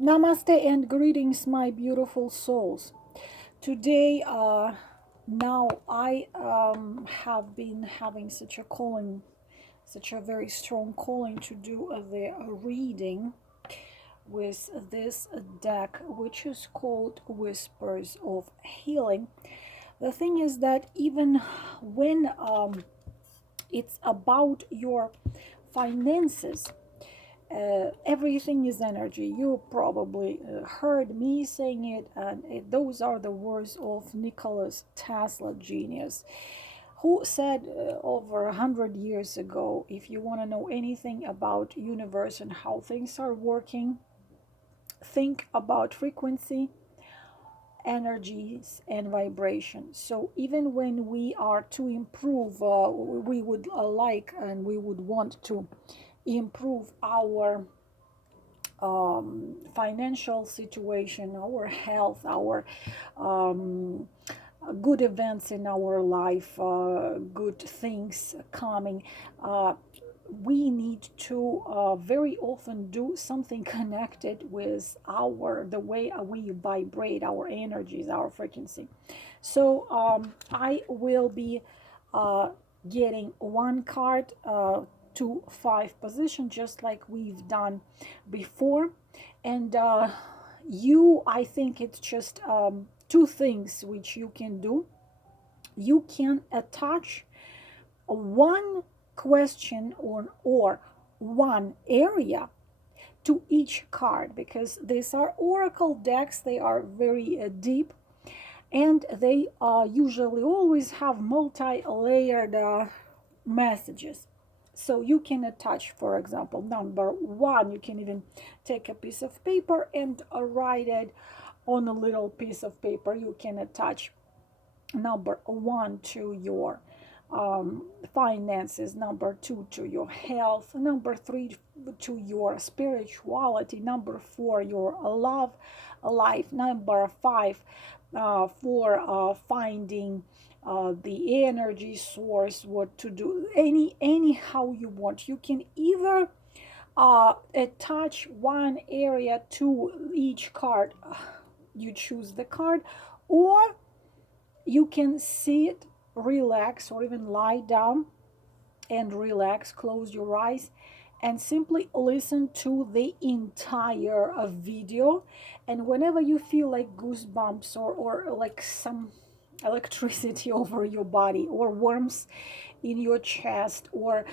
Namaste and greetings, my beautiful souls. Today, now I have been having such a calling, such a very strong calling to do the reading with this deck, which is called Whispers of Healing. The thing is that even when it's about your finances, everything is energy. You probably heard me saying it, and those are the words of Nicholas Tesla, genius, who said over 100 years ago, if you want to know anything about universe and how things are working, think about frequency, energies, and vibration. So even when we are to improve, we would like and we would want to improve our financial situation, our health, our um, good events in our life, good things coming. We need to very often do something connected with our the way we vibrate, our energies, our frequency. So I will be uh, getting one card to five position, just like we've done before. And I think it's just two things which you can do. You can attach one question or one area to each card, because these are oracle decks. They are very deep, and they usually always have multi-layered messages. So you can attach, for example, number one. You can even take a piece of paper and write it on a little piece of paper. You can attach number one to your finances, number two to your health, number three to your spirituality, number four your love life, number five for finding the energy source, what to do, anyhow you want. You can either attach one area to each card, you choose the card, or you can sit, relax, or even lie down and relax, close your eyes, and simply listen to the entire video. And whenever you feel like goosebumps, or like some electricity over your body, or warmth in your chest, or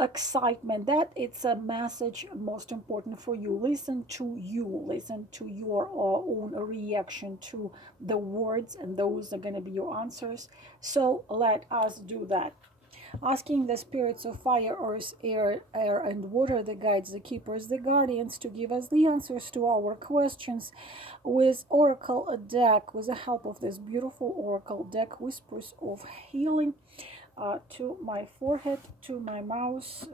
excitement, that it's a message most important for you. Listen to you, listen to your own reaction to the words, and those are going to be your answers. So let us do that, asking the spirits of fire, earth, air, and water, the guides, the keepers, the guardians, to give us the answers to our questions with oracle deck, with the help of this beautiful oracle deck, Whispers of Healing, to my forehead, to my mouth,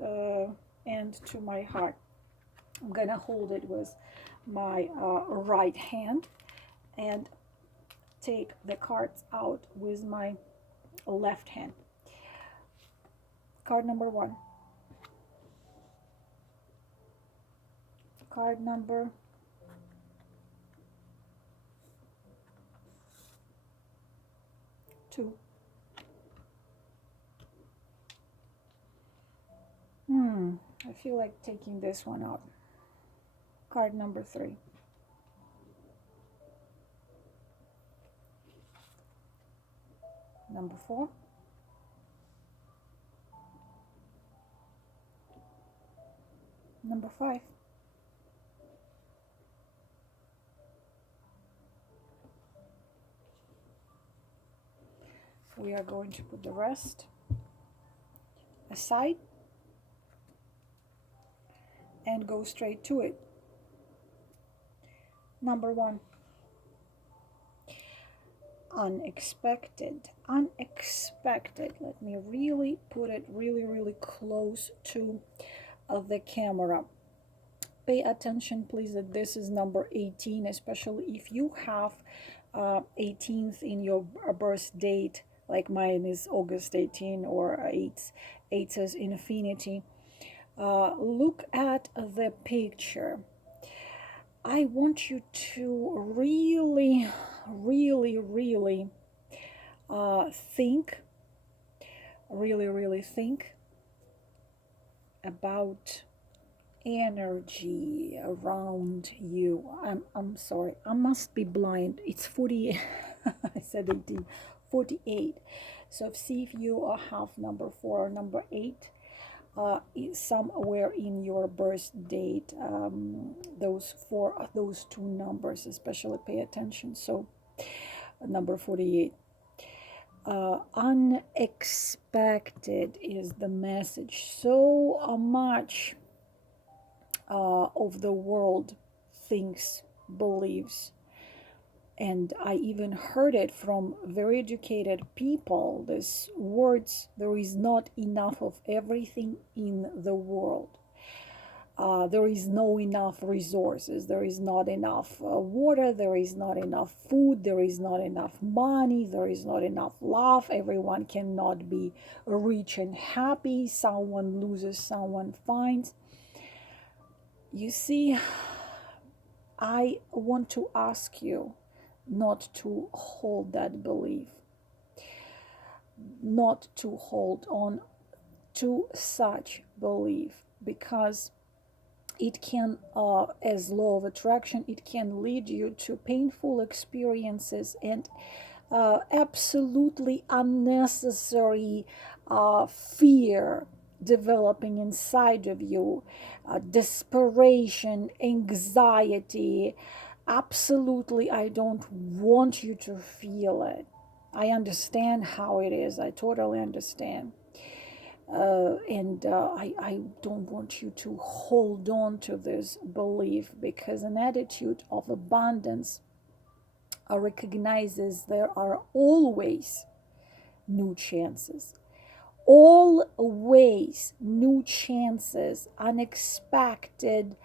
and to my heart. I'm gonna hold it with my right hand and take the cards out with my left hand. Card number one. Card number two. I feel like taking this one out. Card number three. Number four. Number five. We are going to put the rest aside and go straight to it. Number one. Unexpected. Unexpected. Let me really put it really close to the camera. Pay attention, please, that this is number 18, especially if you have 18th in your birth date, like mine is August 18, or 8 says infinity. Look at the picture. I want you to really, really, really think, really, really think about energy around you. I'm sorry. I must be blind. It's 40. I said 18. 48. So see if you have number 4 or number 8. Somewhere in your birth date, those two numbers especially pay attention. So number 48. Unexpected is the message. So much of the world thinks, believes, and I even heard it from very educated people, these words: there is not enough of everything in the world. There is no enough resources, there is not enough water, there is not enough food, there is not enough money, there is not enough love. Everyone cannot be rich and happy. Someone loses, someone finds. You see, I want to ask you not to hold that belief, not to hold on to such belief, because it can, as law of attraction, it can lead you to painful experiences and absolutely unnecessary fear developing inside of you, desperation, anxiety. Absolutely, I don't want you to feel it. I understand how it is. I totally understand. And I don't want you to hold on to this belief, because an attitude of abundance recognizes there are always new chances. Always new chances, unexpected,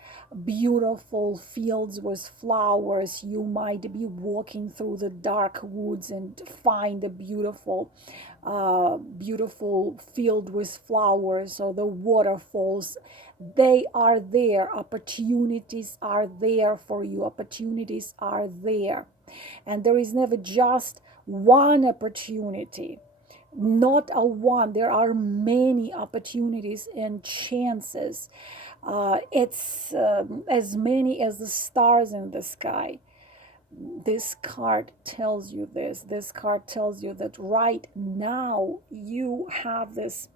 beautiful fields with flowers. You might be walking through the dark woods and find a beautiful field with flowers, or the waterfalls. They are there. Opportunities are there for you. Opportunities are there. And there is never just one opportunity, not a one. There are many opportunities and chances. It's as many as the stars in the sky. This card tells you this. This card tells you that right now you have this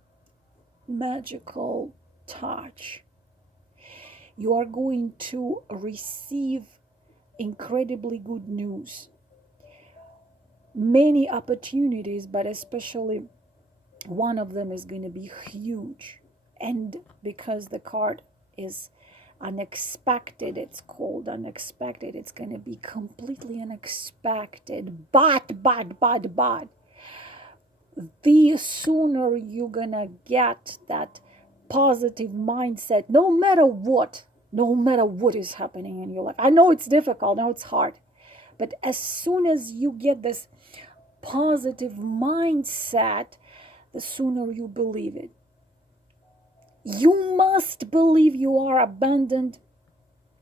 magical touch. You are going to receive incredibly good news, many opportunities, but especially one of them is going to be huge. And because the card is unexpected, it's called unexpected, it's going to be completely unexpected. But the sooner you're going to get that positive mindset, no matter what is happening in your life. I know it's difficult, I know it's hard, but as soon as you get this positive mindset, the sooner you believe it. You must believe you are abundant.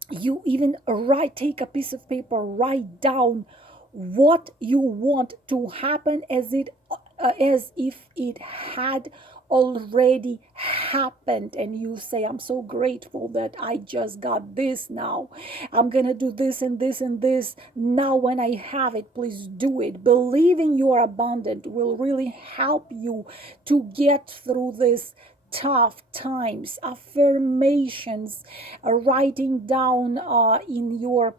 You even take a piece of paper, write down what you want to happen as if it had already happened, and you say, I'm so grateful that I just got this. Now I'm gonna do this and this and this. Now when I have it, please do it. Believing you are abundant will really help you to get through this tough times. Affirmations, writing down in your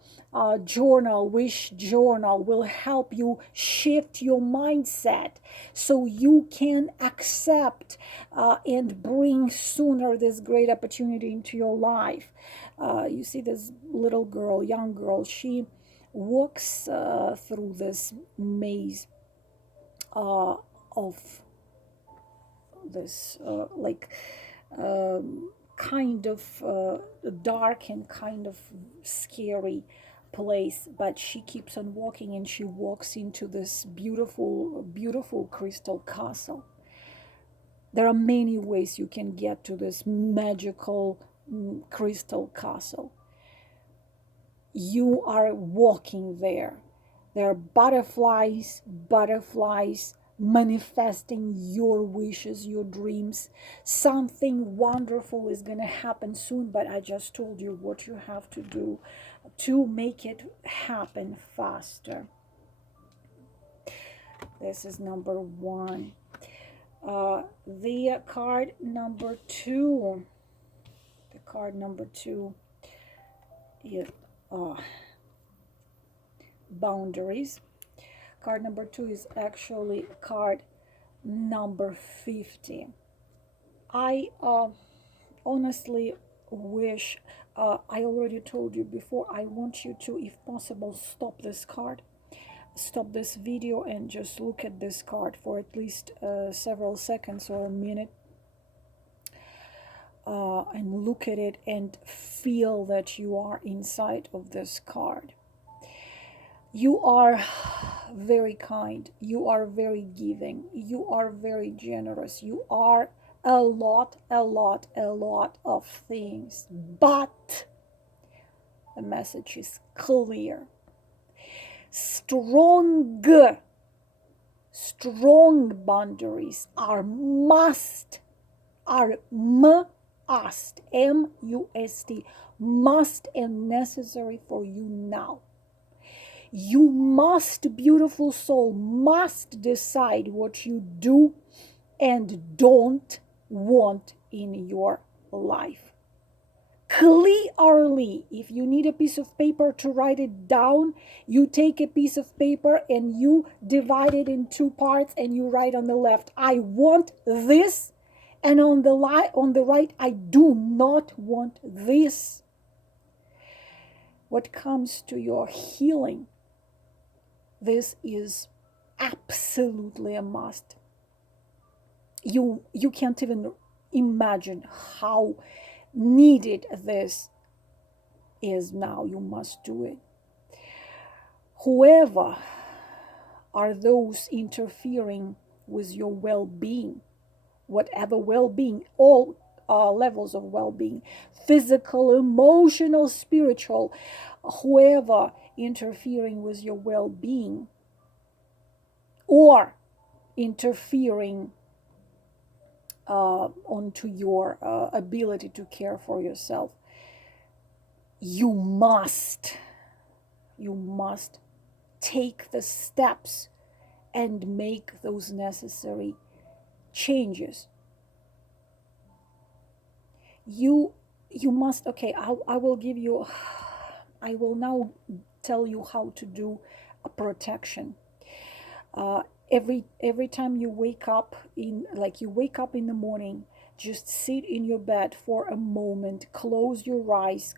journal, wish journal, will help you shift your mindset so you can accept and bring sooner this great opportunity into your life. You see this little girl, young girl, she walks through this maze of this kind of dark and kind of scary place, but she keeps on walking, and she walks into this beautiful crystal castle. There are many ways you can get to this magical crystal castle. You are walking there. There are butterflies, butterflies manifesting your wishes, your dreams. Something wonderful is going to happen soon, but I just told you what you have to do to make it happen faster. This is number one. The card number two. The card number two is boundaries. Card number two is actually card number 50. I honestly wish, I already told you before, I want you to, if possible, stop this card, stop this video, and just look at this card for at least several seconds or a minute, and look at it and feel that you are inside of this card. You are very kind, you are very giving, you are very generous, you are a lot of things, but the message is clear. Strong boundaries are must, M-U-S-T, must and necessary for you now. You must, beautiful soul, must decide what you do and don't want in your life. Clearly, if you need a piece of paper to write it down, you take a piece of paper and you divide it in two parts and you write on the left, I want this, and on the right, I do not want this. What comes to your healing, this is absolutely a must. You can't even imagine how needed this is now. You must do it. Whoever are those interfering with your well-being, whatever well-being, all levels of well-being, physical, emotional, spiritual, whoever interfering with your well-being or interfering onto your ability to care for yourself, you must take the steps and make those necessary changes. You must, okay, I will give you, I will now tell you how to do a protection. Every time you wake up in the morning, just sit in your bed for a moment, close your eyes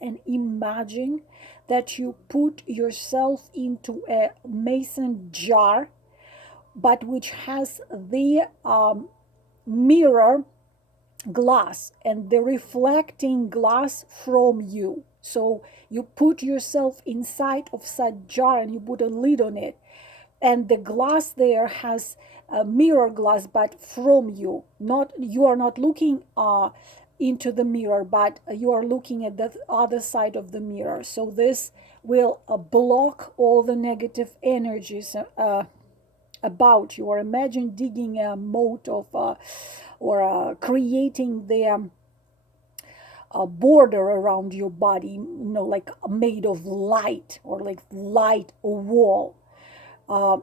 and imagine that you put yourself into a mason jar, but which has the mirror glass and the reflecting glass from you. So you put yourself inside of such jar and you put a lid on it, and the glass there has a mirror glass, but from you. Not, you are not looking into the mirror, but you are looking at the other side of the mirror. So this will block all the negative energies about you. Or imagine digging a moat of or creating the a border around your body, like made of light, or like light wall.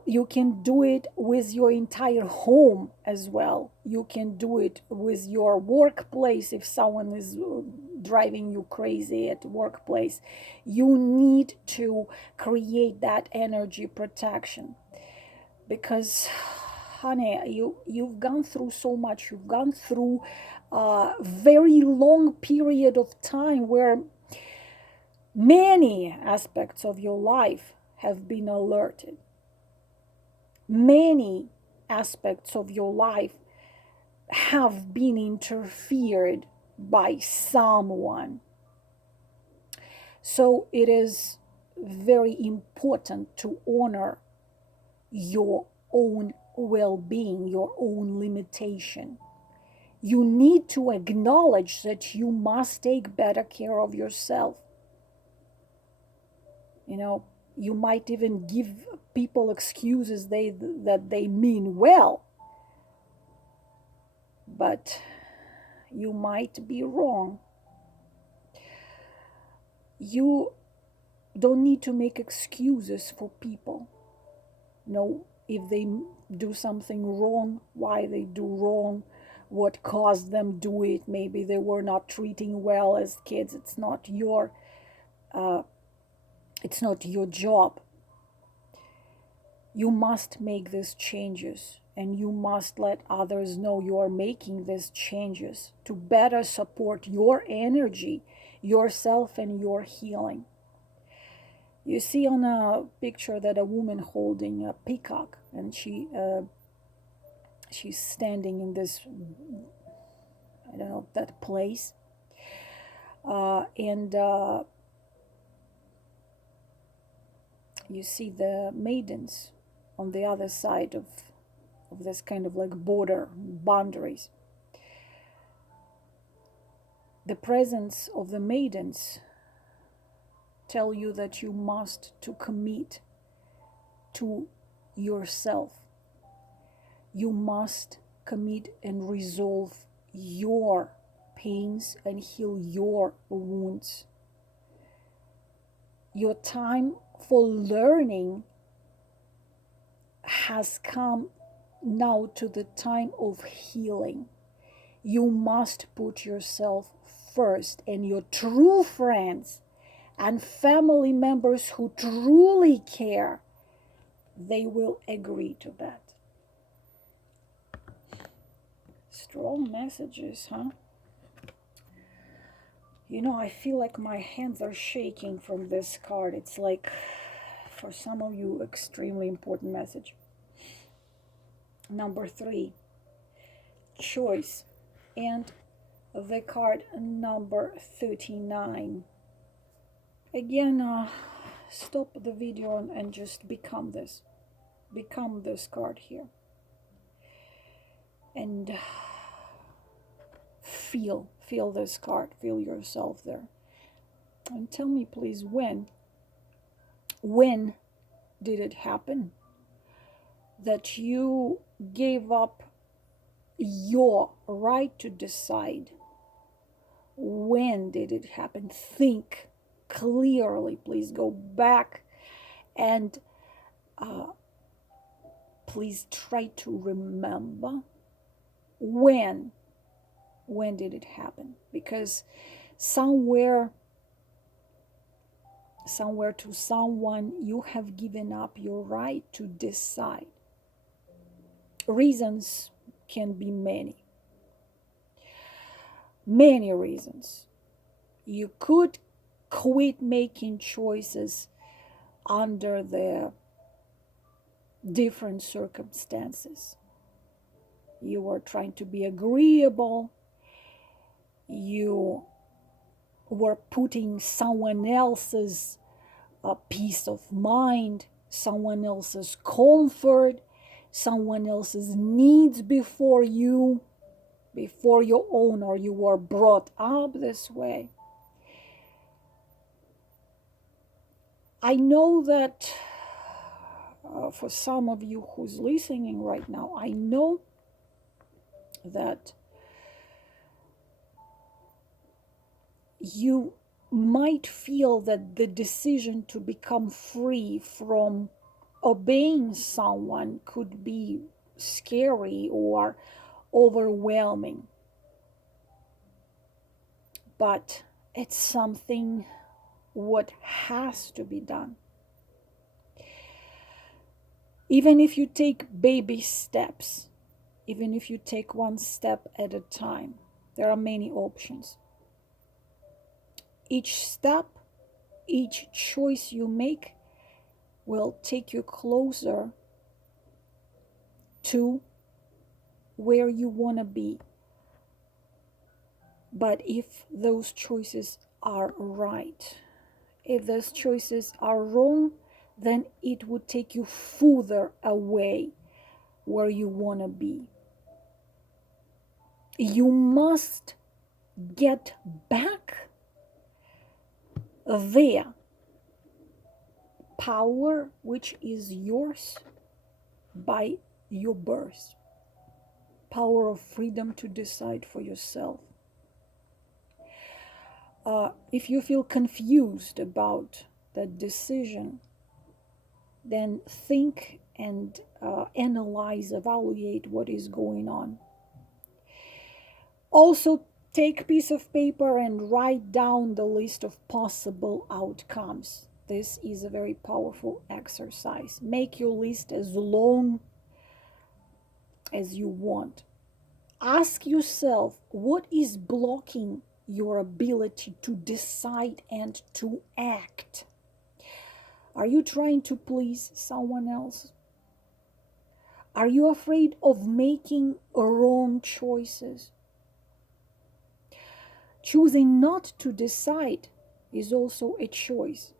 You can do it with your entire home as well. You can do it with your workplace. If someone is driving you crazy at workplace, you need to create that energy protection, because honey, you've gone through so much. You've gone through a very long period of time where many aspects of your life have been alerted. Many aspects of your life have been interfered by someone. So it is very important to honor your own well-being, your own limitation. You need to acknowledge that you must take better care of yourself. You know, you might even give people excuses that they mean well, but you might be wrong. You don't need to make excuses for people. You know, if they do something wrong, why they do wrong, what caused them do it. Maybe they were not treating well as kids. Uh, it's not your job. You must make these changes, and you must let others know you are making these changes to better support your energy, yourself, and your healing. You see on a picture that a woman holding a peacock, and she's standing in this, I don't know, that place, and you see the maidens on the other side of this kind of like border boundaries. The presence of the maidens tell you that you must to commit to yourself. You must commit and resolve your pains and heal your wounds. Your time for learning has come now to the time of healing. You must put yourself first, and your true friends and family members who truly care, they will agree to that. Strong messages, huh? You know, I feel like my hands are shaking from this card. It's like, for some of you, extremely important message. Number 3, choice. And the card number 39. Again, stop the video and just become this. Become this card here. And feel this card. Feel yourself there. And tell me, please, when did it happen that you gave up your right to decide? When did it happen? Think clearly. Please go back and please try to remember when did it happen, because somewhere to someone you have given up your right to decide. Reasons can be many reasons. You could quit making choices under the different circumstances. You were trying to be agreeable. You were putting someone else's peace of mind, someone else's comfort, someone else's needs before your own, or you were brought up this way. I know that for some of you who's listening right now, I know that you might feel that the decision to become free from obeying someone could be scary or overwhelming. But it's something what has to be done. Even if you take baby steps, even if you take one step at a time, there are many options. Each step, each choice you make will take you closer to where you want to be. But if those choices are right, if those choices are wrong, then it would take you further away where you want to be. You must get back there power which is yours by your birth. Power of freedom to decide for yourself. If you feel confused about that decision, then think and analyze, evaluate what is going on. Also, take a piece of paper and write down the list of possible outcomes. This is a very powerful exercise. Make your list as long as you want. Ask yourself, what is blocking your ability to decide and to act? Are you trying to please someone else? Are you afraid of making wrong choices? Choosing not to decide is also a choice,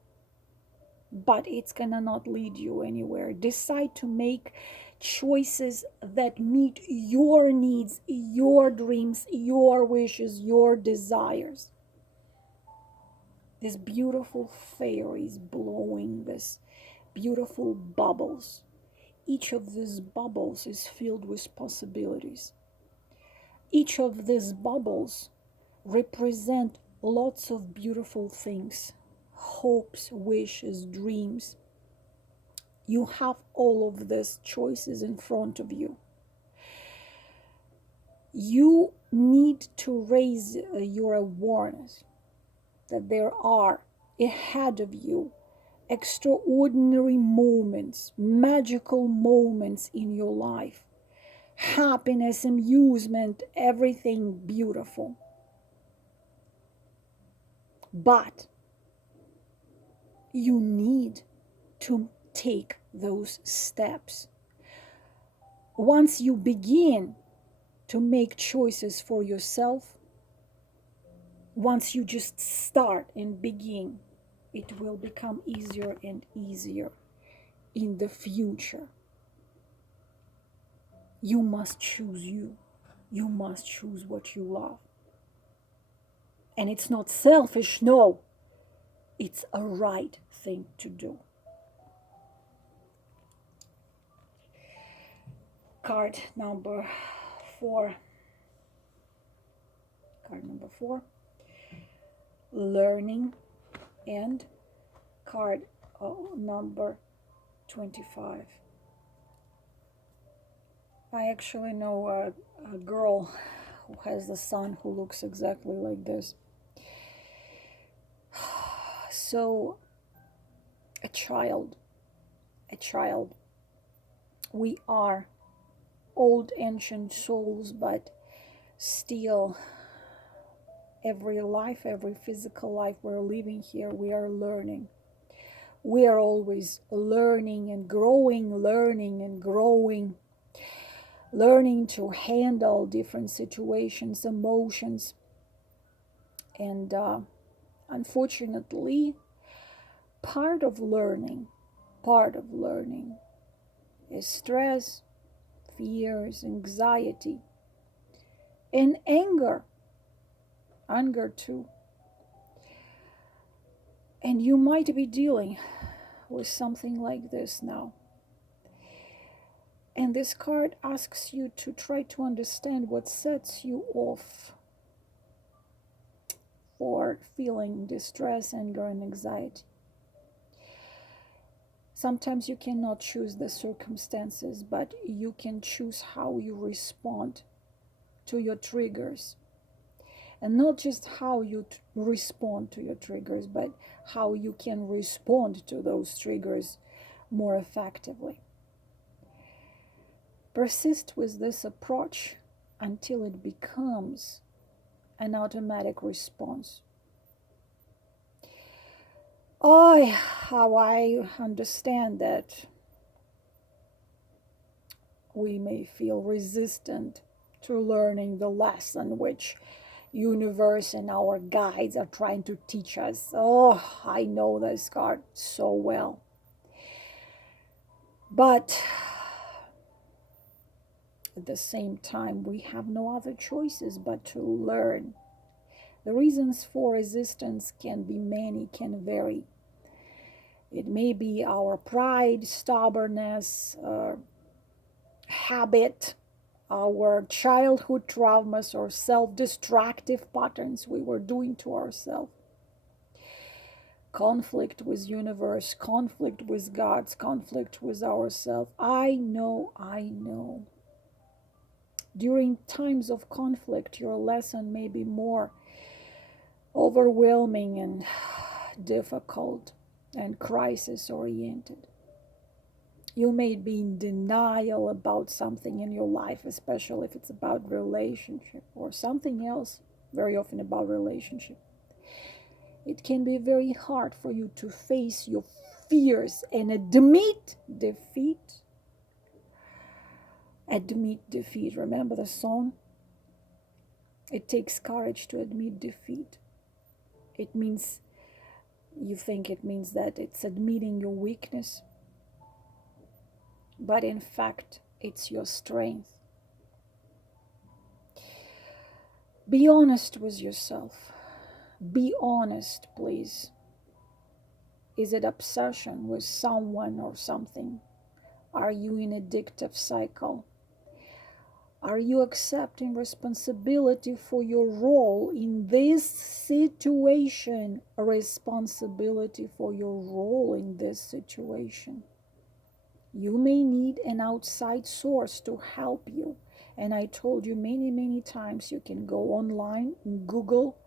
but it's gonna not lead you anywhere. Decide to make choices that meet your needs, your dreams, your wishes, your desires. This beautiful fairies blowing this beautiful bubbles. Each of these bubbles is filled with possibilities. Each of these bubbles represent lots of beautiful things, hopes, wishes, dreams. You have all of these choices in front of you. You need to raise your awareness that there are ahead of you extraordinary moments, magical moments in your life. Happiness, amusement, everything beautiful. But you need to take those steps. Once you begin to make choices for yourself, once you just start and begin, it will become easier and easier in the future. You must choose you. You must choose what you love. And it's not selfish, no. It's a right thing to do. Card number 4. Card number 4. Learning. And card number 25. I actually know a girl who has a son who looks exactly like this. So, a child. We are old ancient souls, but still every life, every physical life we're living here, we are learning. We are always learning and growing, learning to handle different situations, emotions. And unfortunately, part of learning is stress, fears, anxiety, and anger too. And you might be dealing with something like this now. And this card asks you to try to understand what sets you off for feeling distress, anger, and anxiety. Sometimes you cannot choose the circumstances, but you can choose how you respond to your triggers. And not just how you respond to your triggers, but how you can respond to those triggers more effectively. Persist with this approach until it becomes an automatic response. How I understand that we may feel resistant to learning the lesson which universe and our guides are trying to teach us. I know this card so well. But at the same time, we have no other choices but to learn. The reasons for resistance can be many, can vary. It may be our pride, stubbornness, habit, our childhood traumas, or self-destructive patterns we were doing to ourselves. Conflict with universe, conflict with God's, conflict with ourselves. I know. During times of conflict, your lesson may be more overwhelming and difficult and crisis oriented. You may be in denial about something in your life, especially if it's about relationship or something else, very often about relationship. It can be very hard for you to face your fears and admit defeat. Admit defeat. Remember the song? It takes courage to admit defeat. It means, you think it means that it's admitting your weakness, but in fact, it's your strength. Be honest with yourself. Be honest, please. Is it obsession with someone or something? Are you in an addictive cycle? Are you accepting responsibility for your role in this situation? Responsibility for your role in this situation. You may need an outside source to help you. And I told you many times, you can go online and Google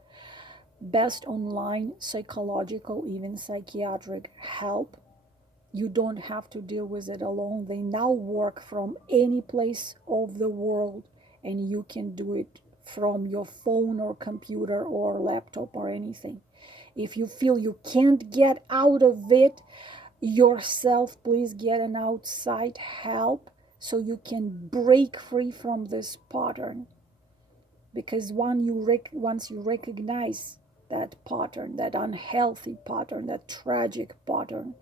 best online psychological, even psychiatric help. You don't have to deal with it alone. They now work from any place of the world, and you can do it from your phone or computer or laptop or anything. If you feel you can't get out of it yourself, please get an outside help so you can break free from this pattern. Because once you recognize that pattern, that unhealthy pattern, that tragic pattern,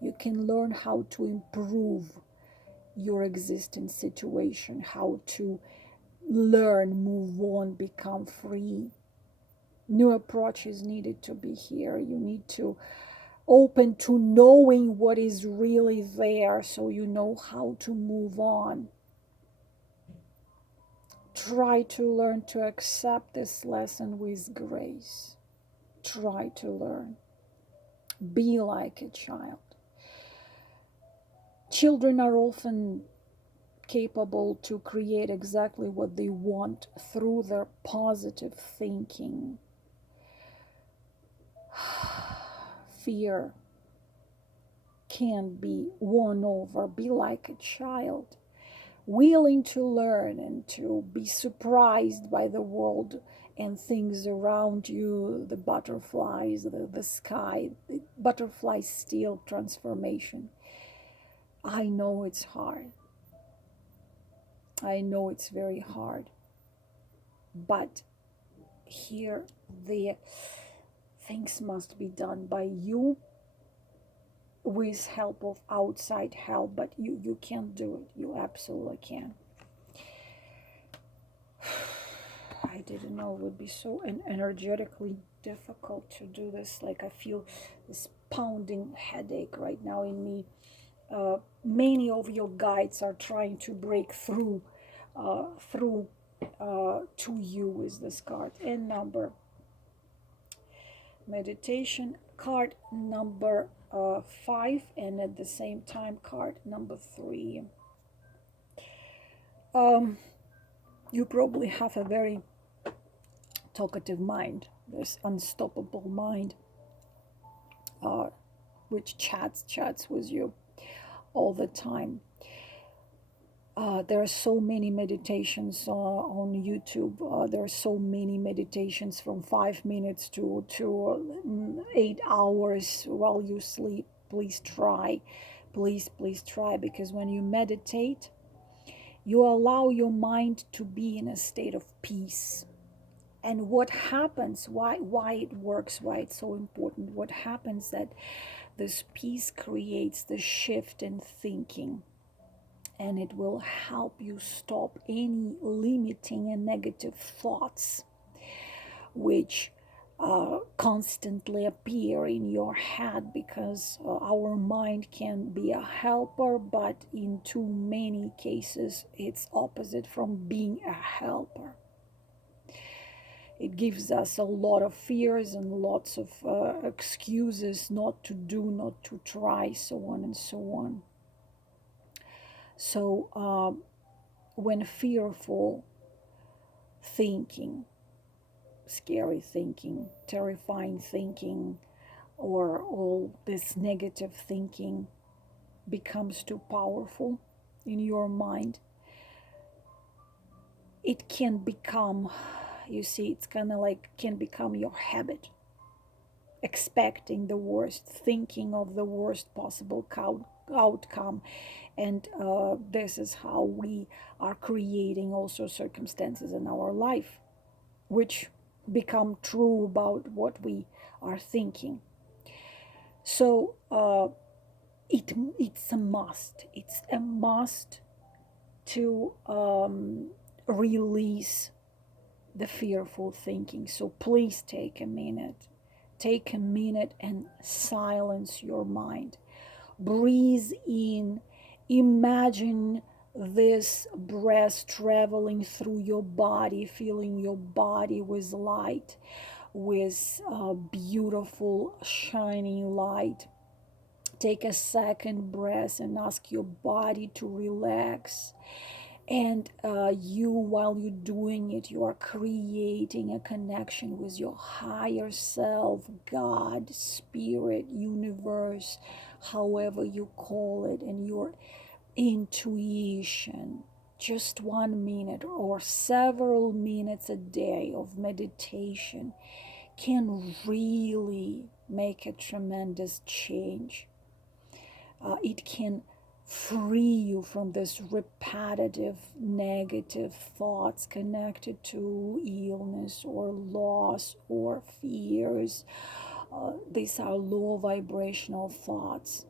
you can learn how to improve your existing situation, how to learn, move on, become free. New approaches needed to be here. You need to open to knowing what is really there so you know how to move on. Try to learn to accept this lesson with grace. Try to learn. Be like a child. Children are often capable to create exactly what they want through their positive thinking. Fear can be won over. Be like a child, willing to learn and to be surprised by the world and things around you, the butterflies, the sky, the butterfly steel transformation. I know it's hard. I know it's very hard. But here, the things must be done by you with help of outside help, but you can't do it. You absolutely can. I didn't know it would be so energetically difficult to do this. Like, I feel this pounding headache right now in me. Many of your guides are trying to break through to you with this card. And number meditation card number 5, and at the same time card number 3. You probably have a very talkative mind, this unstoppable mind, which chats with you all the time. There are so many meditations on YouTube. There are so many meditations from 5 minutes to 8 hours while you sleep. Please try. Please try, because when you meditate, you allow your mind to be in a state of peace. And what happens, why it works, why it's so important, what happens that this peace creates the shift in thinking. And it will help you stop any limiting and negative thoughts, which constantly appear in your head, because our mind can be a helper, but in too many cases it's opposite from being a helper. It gives us a lot of fears and lots of excuses not to do, not to try, so on and so on. So when fearful thinking, scary thinking, terrifying thinking, or all this negative thinking becomes too powerful in your mind, it can become, you see, it's kind of like can become your habit, expecting the worst, thinking of the worst possible outcome. And this is how we are creating also circumstances in our life which become true about what we are thinking. So it's a must. It's a must to release the fearful thinking. So please take a minute. Take a minute and silence your mind. Breathe in. Imagine this breath traveling through your body, filling your body with light, with beautiful, shining light. Take a second breath and ask your body to relax. And you, while you're doing it, you are creating a connection with your higher self, God, spirit, universe, however you call it, and your intuition. Just 1 minute or several minutes a day of meditation can really make a tremendous change. It can free you from this repetitive negative thoughts connected to illness or loss or fears. These are low vibrational thoughts.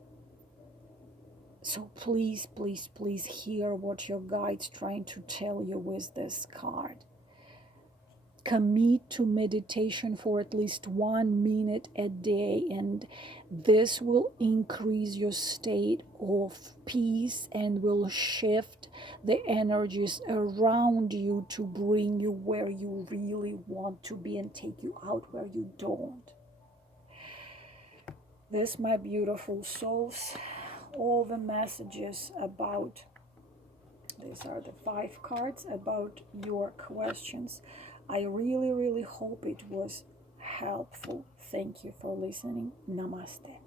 So please, please, please hear what your guide's trying to tell you with this card. Commit to meditation for at least 1 minute a day, and this will increase your state of peace and will shift the energies around you to bring you where you really want to be and take you out where you don't. This, my beautiful souls, all the messages about, these are the 5 cards about your questions. I really, really hope it was helpful. Thank you for listening. Namaste.